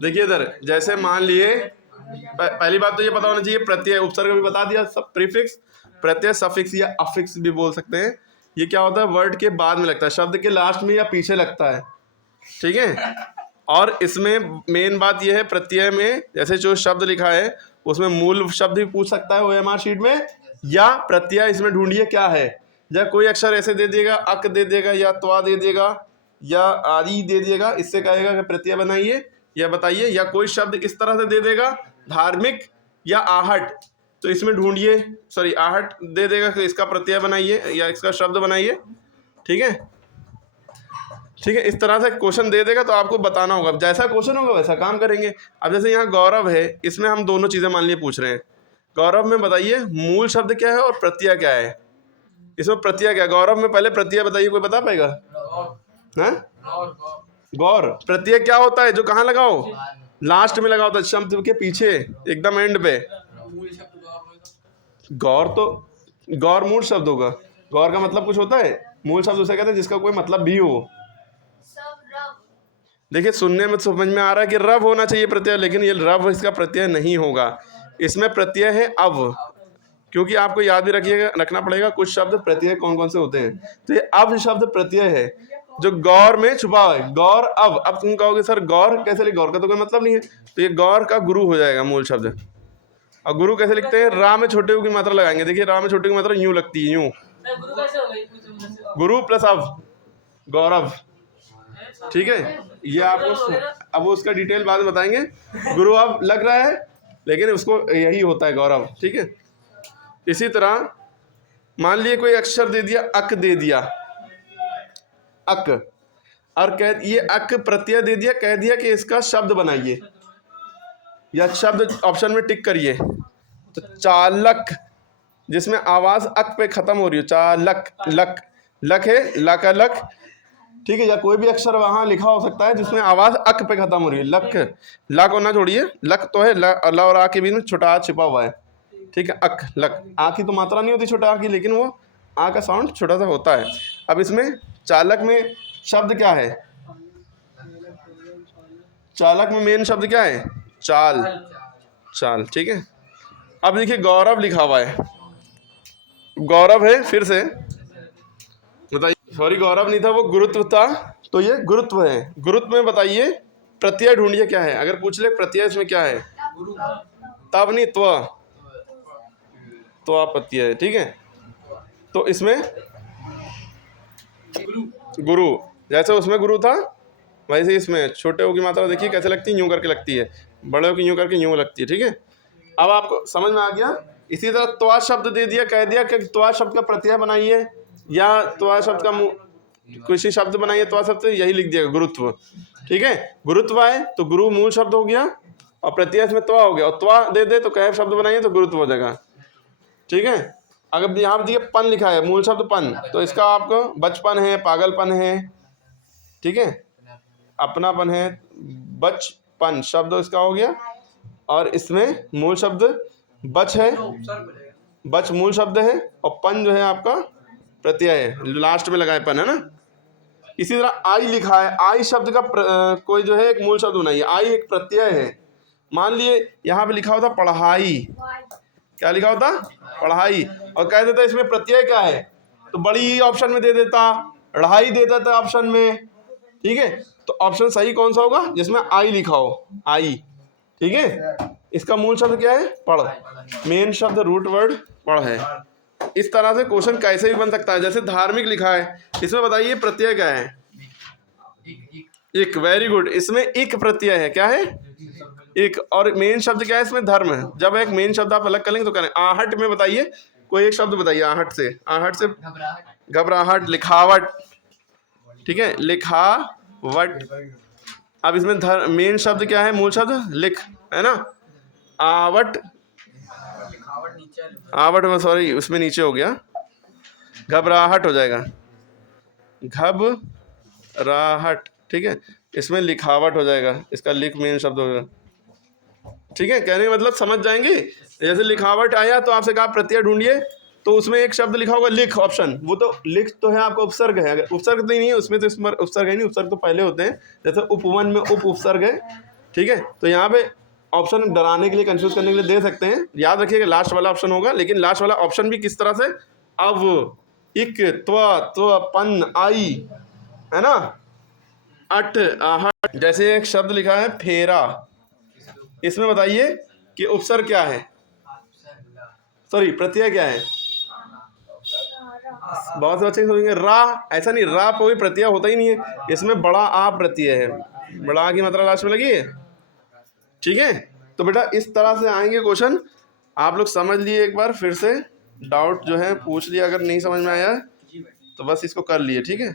देखिए इधर, जैसे मान लिए पहली बात तो ये पता होना चाहिए, प्रत्यय उपसर्ग भी बता दिया, सब प्रीफिक्स, प्रत्यय सफिक्स या अफिक्स भी बोल सकते हैं। ये क्या होता है, वर्ड के बाद में लगता है, शब्द के लास्ट में या पीछे लगता है, ठीक है। और इसमें मेन बात यह है, प्रत्यय में जैसे जो शब्द लिखा है उसमें मूल शब्द भी पूछ सकता है OMR शीट में, या प्रत्यय इसमें ढूंढिए क्या है, या कोई अक्षर ऐसे दे देगा, अक दे देगा या त्वा दे देगा या आदि दे देगा, इससे कहेगा कि प्रत्यय बनाइए या बताइए, या कोई शब्द इस तरह से दे देगा धार्मिक या आहट, तो इसमें ढूंढिए, सॉरी आहट दे देगा कि इसका प्रत्यय बनाइए या इसका शब्द बनाइए, ठीक है। ठीक है, इस तरह से क्वेश्चन दे देगा तो आपको बताना होगा, जैसा क्वेश्चन होगा वैसा काम करेंगे। अब जैसे यहाँ गौरव है, इसमें हम दोनों चीज़ें मान लिए पूछ रहे हैं, गौरव में बताइए मूल शब्द क्या है और प्रत्यय क्या है। इसमें प्रत्यय क्या है, गौरव में पहले प्रत्यय बताइए, कोई बता पाएगा? हाँ, गौर प्रत्यय क्या होता है, जो कहाँ लगाओ, लास्ट में लगा होता है, शब्द के पीछे एकदम एंड पे। गौर तो गौर मूल शब्द होगा, गौर का मतलब कुछ होता है, मूल शब्द उसे कहते हैं जिसका कोई मतलब भी हो। देखिए सुनने में समझ में आ रहा है कि रव होना चाहिए प्रत्यय, लेकिन ये रव इसका प्रत्यय नहीं होगा, इसमें प्रत्यय है अव, क्योंकि आपको याद भी रखना पड़ेगा कुछ शब्द प्रत्यय कौन कौन से होते हैं। तो ये अव शब्द प्रत्यय है जो गौर में छुपा हुआ है, गौर अव। अब तुम कहोगे सर गौर कैसे लिखे, गौर का तो कोई मतलब नहीं है, तो ये गौर का गुरु हो जाएगा मूल शब्द। और गुरु कैसे लिखते हैं, रा में छोटे की मात्रा लगाएंगे, देखिए रा में छोटे की मात्रा यूं लगती है, यूं, गुरु प्लस अव, गौरव, ठीक है। ये आपको अब उसका डिटेल बाद में बताएंगे, गुरु अब लग रहा है लेकिन उसको यही होता है गौरव, ठीक है। इसी तरह मान लिए कोई अक्षर दे दिया, अक दे दिया, अक, और कह ये अक प्रत्यय दे दिया, कह दिया कि इसका शब्द बनाइए या शब्द ऑप्शन में टिक करिए, तो चालक, जिसमें आवाज अक पे खत्म हो रही है, चालक, लक, लक है, लक, लक, ठीक है, या कोई भी अक्षर वहां लिखा हो सकता है जिसमें आवाज अक पे खत्म हो रही है, लक, ला को ना छोड़िए, लक तो है, ल और आ के बीच में छोटा आ छिपा हुआ है, ठीक है, अक, लक, आ की तो मात्रा नहीं होती छोटा आ की, लेकिन वो आ का साउंड छोटा सा होता है। अब इसमें चालक में शब्द क्या है, चालक में मेन शब्द क्या है, चाल, चाल, ठीक है। अब देखिए गौरव लिखा हुआ है, गौरव है, फिर से बताइए, सॉरी गौरव नहीं था, वो गुरुत्व था, तो ये गुरुत्व है। गुरुत्व में बताइए प्रत्यय ढूंढिए क्या है, अगर पूछ ले प्रत्यय इसमें क्या है, तब नहीं, त्वा प्रत्यय है, ठीक है। तो इसमें गुरु, जैसे उसमें गुरु था वैसे इसमें छोटे ओ की मात्रा देखिए कैसे लगती है, यूं करके लगती है, बड़े ओ की यूं करके यूं लगती है, ठीक है। अब आपको समझ में आ गया। इसी तरह त्वा शब्द दे दिया, कह दिया कि त्वा शब्द का प्रत्यय बनाइए या त्वा शब्द का किसी शब्द बनाइए, त्वा शब्द यही लिख दिया गुरुत्व, ठीक है। गुरुत्व आए तो गुरु मूल शब्द हो गया और प्रत्यय इसमें त्वा हो गया, और त्वा दे दे तो कह शब्द बनाइए तो गुरुत्व हो जाएगा, ठीक है। अगर यहाँ दिए पन लिखा है, मूल शब्द पन, तो इसका आपको बचपन है, पागलपन है, ठीक है, अपनापन है, बचपन शब्द इसका हो गया, और इसमें मूल शब्द बच है, बच मूल शब्द है, और पन जो है आपका प्रत्यय है, लास्ट में लगाए पन, है ना। इसी तरह आई लिखा है, आई शब्द का कोई जो है एक मूल शब्द बनाइए, आई एक प्रत्यय है। मान लिए यहाँ पे लिखा होता पढ़ाई, क्या लिखा होता, पढ़ाई, और कह देता इसमें प्रत्यय क्या है, तो बड़ी ऑप्शन में दे देता, ढ़ाई दे देता ऑप्शन में, ठीक है। तो ऑप्शन सही कौन सा होगा, जिसमें आई लिखा हो, आई, ठीक है। इसका मूल शब्द क्या है, पढ़, मेन शब्द रूट वर्ड पढ़ है। इस तरह से क्वेश्चन कैसे भी बन सकता है। जैसे धार्मिक लिखा है, इसमें बताइए प्रत्यय क्या है, एक, वेरी गुड, इसमें एक प्रत्यय है, क्या है, एक, और मेन शब्द क्या है इसमें, धर्म है। जब एक मेन शब्द आप अलग कर लेंगे तो करें। आहट में बताइए कोई एक शब्द बताइए, आहट से, आहट से घबराहट, लिखावट, ठीक है, लिखावट। अब इसमें मेन शब्द क्या है, मूल शब्द लिख, है ना, आवट, आवट में सॉरी उसमें नीचे हो गया, घबराहट हो जाएगा, घबराहट, ठीक है, इसमें लिखावट हो जाएगा, इसका लिख मेन शब्द होगा, ठीक है। कहने का मतलब समझ जाएंगे। जैसे लिखावट आया तो आपसे कहा प्रत्यय ढूंढिए, तो उसमें एक शब्द लिखा होगा लिख ऑप्शन, वो तो लिख तो है आपका उपसर्ग है, अगर उपसर्ग तो नहीं है उसमें, तो इसमें उपसर्ग है नहीं, उपसर्ग तो पहले होते हैं, जैसे उपवन में उप उपसर्ग है, ठीक है। तो यहाँ पे ऑप्शन डराने के लिए, कंफ्यूज करने के लिए दे सकते हैं, याद रखिएगा लास्ट वाला ऑप्शन होगा, लेकिन लास्ट वाला ऑप्शन भी किस तरह से, अव, इक, त्व, पन, आई, है ना, अट, आहट। जैसे एक शब्द लिखा है फेरा, इसमें बताइए कि उपसर्ग क्या है, सॉरी प्रत्यय क्या है। बहुत से बच्चे सोचेंगे रा, ऐसा नहीं, रा कोई प्रत्यय होता ही नहीं है, इसमें बड़ा आ प्रत्यय है, बड़ा आ की मात्रा लास्ट में लगी है, ठीक है। तो बेटा इस तरह से आएंगे क्वेश्चन, आप लोग समझ लिए, एक बार फिर से डाउट जो है पूछ लिया, अगर नहीं समझ में आया तो बस इसको कर लिए, ठीक है।